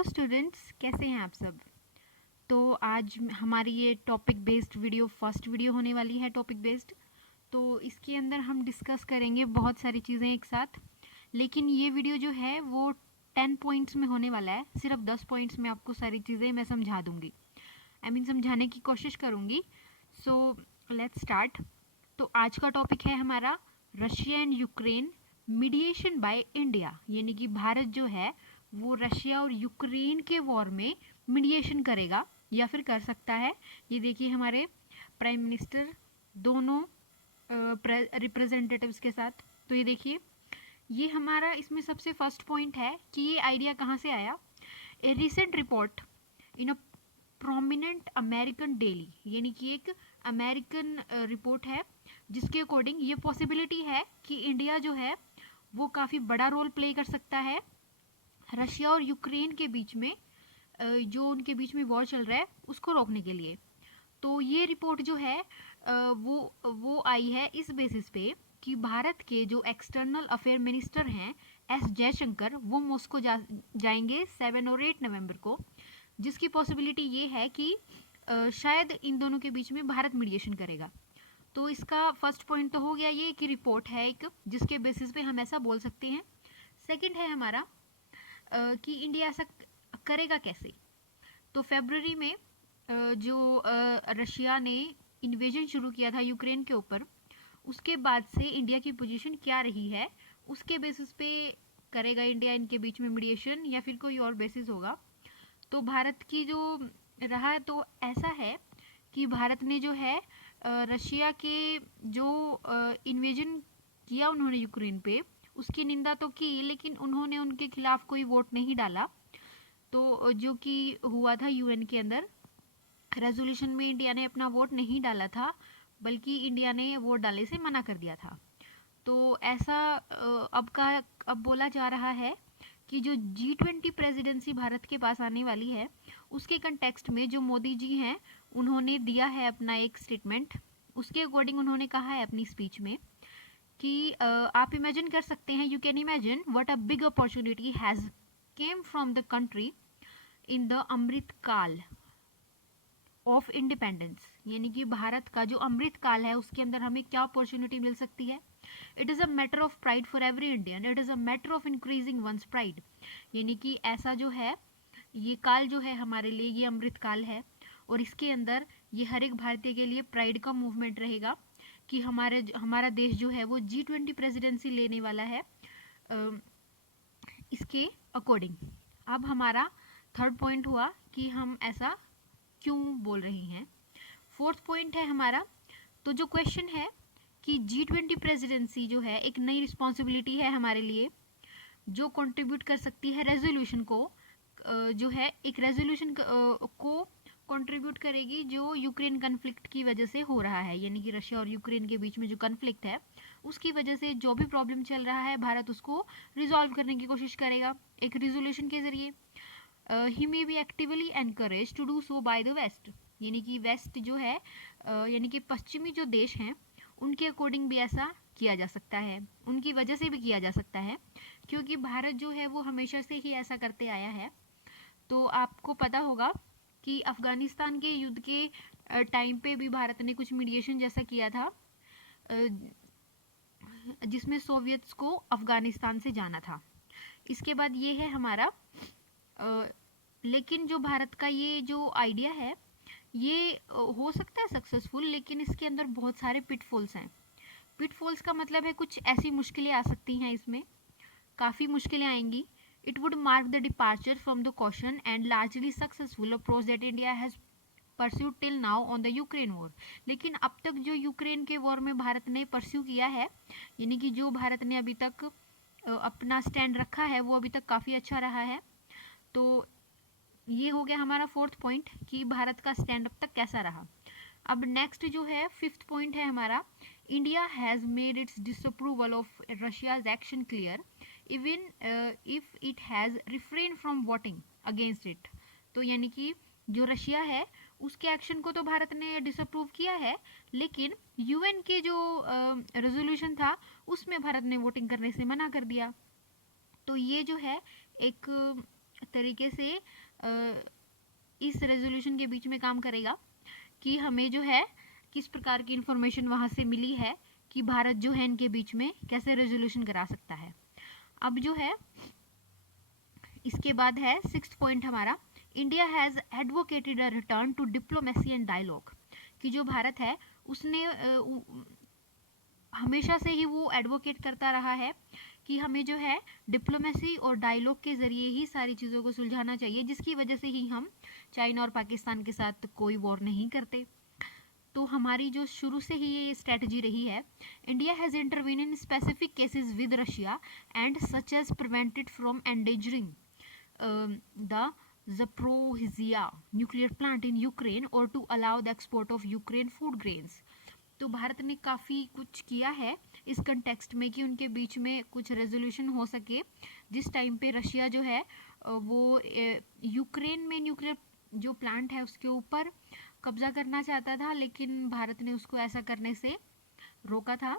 Hello students, कैसे हैं आप सब। तो आज हमारी ये topic based video first video होने वाली है। टॉपिक बेस्ड तो इसके अंदर हम डिस्कस करेंगे बहुत सारी चीज़ें एक साथ, लेकिन ये वीडियो जो है वो 10 पॉइंट्स में होने वाला है। सिर्फ 10 पॉइंट्स में आपको सारी चीज़ें मैं समझा दूंगी, समझाने की कोशिश करूंगी। So let's start. तो आज का टॉपिक है हमारा Russia and Ukraine mediation by India, यानी कि भारत जो है वो रशिया और यूक्रेन के वॉर में मीडिएशन करेगा या फिर कर सकता है। ये देखिए हमारे प्राइम मिनिस्टर दोनों रिप्रेजेंटेटिव्स के साथ। तो ये देखिए, ये हमारा इसमें सबसे फर्स्ट पॉइंट है कि ये आइडिया कहाँ से आया। ए recent report in a prominent American daily, यानी कि एक अमेरिकन रिपोर्ट है जिसके अकॉर्डिंग ये पॉसिबिलिटी है कि इंडिया जो है वो काफ़ी बड़ा रोल प्ले कर सकता है रशिया और यूक्रेन के बीच में, जो उनके बीच में वॉर चल रहा है उसको रोकने के लिए। तो ये रिपोर्ट जो है वो आई है इस बेसिस पे कि भारत के जो एक्सटर्नल अफेयर मिनिस्टर हैं एस जयशंकर, वो मॉस्को जाएंगे 7 और 8 नवंबर को, जिसकी पॉसिबिलिटी ये है कि शायद इन दोनों के बीच में भारत मीडिएशन करेगा। तो इसका फर्स्ट पॉइंट तो हो गया ये कि रिपोर्ट है एक, जिसके बेसिस पे हम ऐसा बोल सकते हैं। सेकंड है हमारा कि इंडिया ऐसा करेगा कैसे। तो फरवरी में जो रशिया ने इन्वेजन शुरू किया था यूक्रेन के ऊपर, उसके बाद से इंडिया की पोजीशन क्या रही है, उसके बेसिस पे करेगा इंडिया इनके बीच में मीडिएशन या फिर कोई और बेसिस होगा। तो भारत की जो रहा तो ऐसा है कि भारत ने जो है रशिया के जो इन्वेजन किया उन्होंने यूक्रेन पे, उसकी निंदा तो की, लेकिन उन्होंने उनके खिलाफ कोई वोट नहीं डाला। तो जो कि हुआ था यूएन के अंदर रेजोल्यूशन में, इंडिया ने अपना वोट नहीं डाला था, बल्कि इंडिया ने वोट डालने से मना कर दिया था। तो ऐसा अब बोला जा रहा है कि जो G20 प्रेसिडेंसी भारत के पास आने वाली है, उसके कंटेक्स्ट में जो मोदी जी हैं उन्होंने दिया है अपना एक स्टेटमेंट। उसके अकॉर्डिंग उन्होंने कहा है अपनी स्पीच में कि आप इमेजिन कर सकते हैं, you can imagine what a big opportunity has come from the country in the Amrit Kaal of independence, यानी कि भारत का जो अमृत काल है उसके अंदर हमें क्या अपॉर्चुनिटी मिल सकती है। It is a matter of pride for every Indian, it is a matter of increasing one's pride, यानी कि ऐसा जो है ये काल जो है हमारे लिए ये अमृत काल है, और इसके अंदर ये हर एक भारतीय के लिए प्राइड का मूवमेंट रहेगा कि हमारा देश जो है वो G20 प्रेसिडेंसी लेने वाला है इसके अकॉर्डिंग। अब हमारा थर्ड पॉइंट हुआ कि हम ऐसा क्यों बोल रहे हैं। फोर्थ पॉइंट है हमारा, तो जो क्वेश्चन है कि G20 प्रेसिडेंसी जो है एक नई रिस्पॉन्सिबिलिटी है हमारे लिए, जो कंट्रीब्यूट कर सकती है रेजोल्यूशन को, जो है एक रेजोल्यूशन को कंट्रीब्यूट करेगी जो यूक्रेन कन्फ्लिक्ट की वजह से हो रहा है, यानी कि रशिया और यूक्रेन के बीच में जो कन्फ्लिक्ट है उसकी वजह से जो भी प्रॉब्लम चल रहा है भारत उसको रिजॉल्व करने की कोशिश करेगा एक रिजोल्यूशन के जरिए। He may be actively encourage to do so by the West, यानी कि वेस्ट जो है यानी कि पश्चिमी जो देश हैं उनके अकॉर्डिंग भी ऐसा किया जा सकता है, उनकी वजह से भी किया जा सकता है, क्योंकि भारत जो है वो हमेशा से ही ऐसा करते आया है। तो आपको पता होगा कि अफगानिस्तान के युद्ध के टाइम पे भी भारत ने कुछ मीडिएशन जैसा किया था, जिसमें सोवियत्स को अफगानिस्तान से जाना था। इसके बाद ये है हमारा लेकिन जो भारत का ये जो आइडिया है ये हो सकता है सक्सेसफुल, लेकिन इसके अंदर बहुत सारे पिटफॉल्स हैं। पिटफॉल्स का मतलब है कुछ ऐसी मुश्किलें आ सकती हैं, इसमें काफ़ी मुश्किलें आएंगी। It would mark the departure from the question and largely successful approach that India has pursued till now on the Ukraine war. लेकिन अब तक जो यूक्रेन के वॉर में भारत ने परस्यू किया है, यानी कि जो भारत ने अभी तक अपना स्टैंड रखा है वो अभी तक काफ़ी अच्छा रहा है। तो ये हो गया हमारा फोर्थ पॉइंट कि भारत का स्टैंड अब तक कैसा रहा। अब नेक्स्ट जो है फिफ्थ पॉइंट है हमारा, India has made it's disapproval of Russia's action clear even if it has refrain from voting against it. तो यानी कि जो रशिया है उसके एक्शन को तो भारत ने डिसअप्रूव किया है, लेकिन यूएन के जो रेजोल्यूशन था उसमें भारत ने वोटिंग करने से मना कर दिया। तो ये जो है एक तरीके से इस रेजोल्यूशन के बीच में काम करेगा कि हमें जो है किस प्रकार की इंफॉर्मेशन वहाँ से मिली है कि भारत जो है इनके बीच में कैसे रेजोल्यूशन करा सकता है। अब जो है इसके बाद है 6th पॉइंट हमारा, India has advocated a return to diplomacy and dialogue, कि जो भारत है उसने हमेशा से ही वो एडवोकेट करता रहा है कि हमें जो है डिप्लोमेसी और डायलॉग के जरिए ही सारी चीज़ों को सुलझाना चाहिए, जिसकी वजह से ही हम चाइना और पाकिस्तान के साथ कोई वॉर नहीं करते। तो हमारी जो शुरू से ही ये स्ट्रेटजी रही है, India has intervene in specific cases with Russia and such as prevented from endangering the Zaporizhzhia nuclear plant in Ukraine or to allow the export of Ukraine food grains। तो भारत ने काफ़ी कुछ किया है इस कंटेक्स्ट में कि उनके बीच में कुछ रेजोल्यूशन हो सके, जिस टाइम पे रशिया जो है वो यूक्रेन में न्यूक्लियर जो प्लांट है उसके ऊपर कब्जा करना चाहता था, लेकिन भारत ने उसको ऐसा करने से रोका था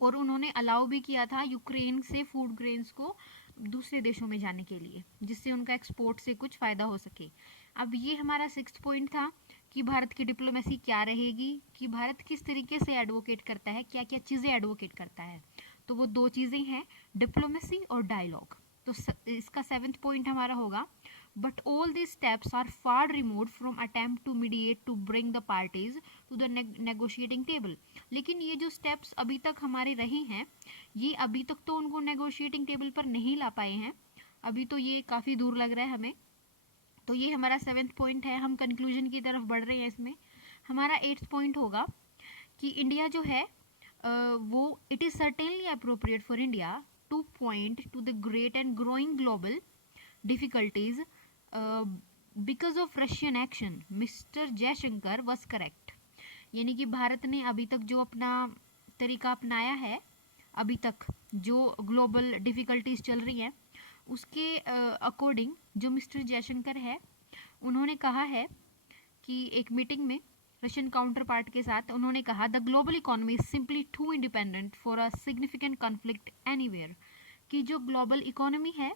और उन्होंने अलाउ भी किया था यूक्रेन से फूड ग्रेन्स को दूसरे देशों में जाने के लिए, जिससे उनका एक्सपोर्ट से कुछ फ़ायदा हो सके। अब ये हमारा 6th पॉइंट था कि भारत की डिप्लोमेसी क्या रहेगी, कि भारत किस तरीके से एडवोकेट करता है, क्या क्या चीज़ें एडवोकेट करता है। तो वो दो चीज़ें हैं, डिप्लोमेसी और डायलॉग। तो इसका 7th पॉइंट हमारा होगा, but all these steps are far removed from attempt to mediate to bring the parties to the negotiating table। लेकिन ये जो स्टेप्स अभी तक हमारे रहे हैं, ये अभी तक तो उनको नेगोशिएटिंग टेबल पर नहीं ला पाए हैं, अभी तो ये काफ़ी दूर लग रहा है हमें। तो ये हमारा 7th पॉइंट है, हम कंक्लूजन की तरफ बढ़ रहे हैं इसमें। हमारा 8th पॉइंट होगा कि इंडिया जो है वो it is certainly appropriate for India two point two the great and growing global difficulties because of Russian action, mister Jaishankar was correct. यानी कि भारत ने अभी तक जो अपना तरीका अपनाया है, अभी तक जो ग्लोबल डिफ़िकल्टीज चल रही हैं उसके अकॉर्डिंग जो मिस्टर जयशंकर है उन्होंने कहा है कि एक मीटिंग में रशियन काउंटर पार्ट के साथ उन्होंने कहा, the global economy is simply too independent for a significant conflict anywhere, कि जो ग्लोबल इकोनॉमी है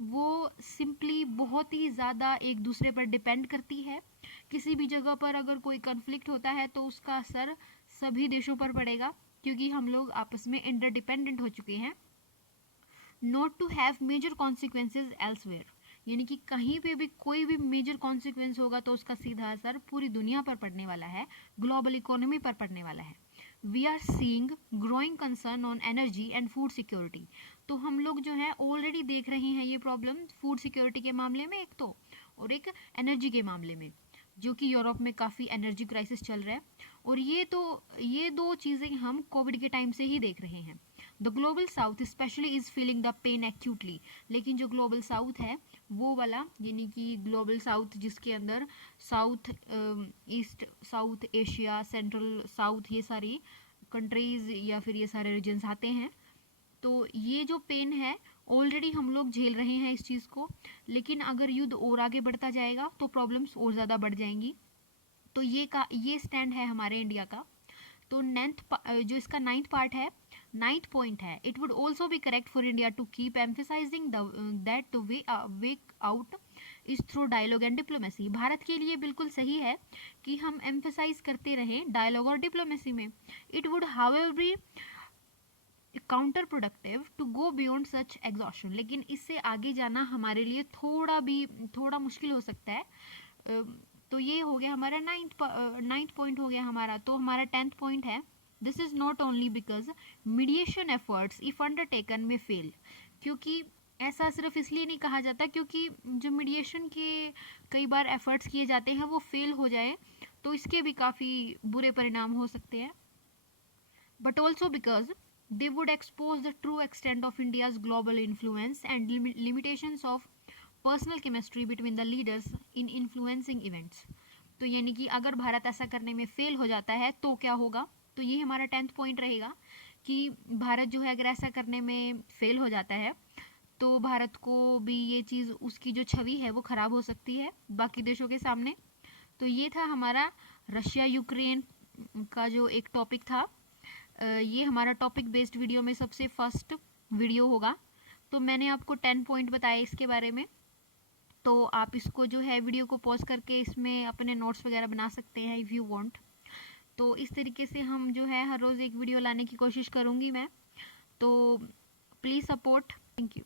वो सिंपली बहुत ही ज़्यादा एक दूसरे पर डिपेंड करती है। किसी भी जगह पर अगर कोई कॉन्फ्लिक्ट होता है तो उसका असर सभी देशों पर पड़ेगा, क्योंकि हम लोग आपस में इंटरडिपेंडेंट हो चुके हैं। Not to have major consequences elsewhere, यानी कि कहीं पे भी कोई भी मेजर कॉन्सिक्वेंस होगा तो उसका सीधा असर पूरी दुनिया पर पड़ने वाला है, ग्लोबल इकोनॉमी पर पड़ने वाला है। We are seeing growing concern on energy and food security, तो हम लोग जो है ऑलरेडी देख रहे हैं ये प्रॉब्लम फूड सिक्योरिटी के मामले में एक तो, और एक एनर्जी के मामले में, जो कि यूरोप में काफ़ी एनर्जी क्राइसिस चल रहा है। और ये दो चीज़ें हम कोविड के टाइम से ही देख रहे हैं। The global south specially is feeling the pain acutely, लेकिन जो ग्लोबल साउथ है वो वाला, यानी कि ग्लोबल साउथ जिसके अंदर south east, south Asia, central south, ये सारी कंट्रीज़ या फिर ये सारे रीजन्स आते हैं, तो ये जो पेन है ऑलरेडी हम लोग झेल रहे हैं इस चीज़ को, लेकिन अगर युद्ध और आगे बढ़ता जाएगा तो प्रॉब्लम्स और ज़्यादा बढ़ जाएंगी। तो ये स्टैंड है हमारे इंडिया का। तो जो इसका 9th पार्ट है, 9th पॉइंट है, it would also be correct for India to keep emphasising that the way out is through dialogue and diplomacy. Bharat के लिए बिल्कुल सही है कि हम एम्फेसाइज करते रहें डायलॉग और डिप्लोमेसी में। It would however be counter productive to go beyond such exhaustion, लेकिन इससे आगे जाना हमारे लिए थोड़ा मुश्किल हो सकता है। तो ये हो गया हमारा 9th पॉइंट हो गया हमारा। तो हमारा 10th पॉइंट है, this is not only because mediation efforts if undertaken में फेल, क्योंकि ऐसा सिर्फ इसलिए नहीं कहा जाता क्योंकि जो मीडिएशन के कई बार एफर्ट्स किए जाते हैं वो फेल हो जाए तो इसके भी काफ़ी बुरे परिणाम हो सकते हैं, but also because they would expose the true extent of India's global influence and limitations of personal chemistry between the leaders in influencing events। तो यानी कि अगर भारत ऐसा करने में फेल हो जाता है तो क्या होगा, तो ये हमारा 10th पॉइंट रहेगा कि भारत जो है अगर ऐसा करने में फेल हो जाता है तो भारत को भी ये चीज़, उसकी जो छवि है वो ख़राब हो सकती है बाकी देशों के सामने। तो ये था हमारा रशिया यूक्रेन का जो एक टॉपिक था। ये हमारा टॉपिक बेस्ड वीडियो में सबसे फर्स्ट वीडियो होगा। तो मैंने आपको 10 पॉइंट बताए इसके बारे में। तो आप इसको जो है वीडियो को पॉज करके इसमें अपने नोट्स वगैरह बना सकते हैं इफ़ यू वांट। तो इस तरीके से हम जो है हर रोज़ एक वीडियो लाने की कोशिश करूँगी मैं। तो प्लीज़ सपोर्ट। Thank you.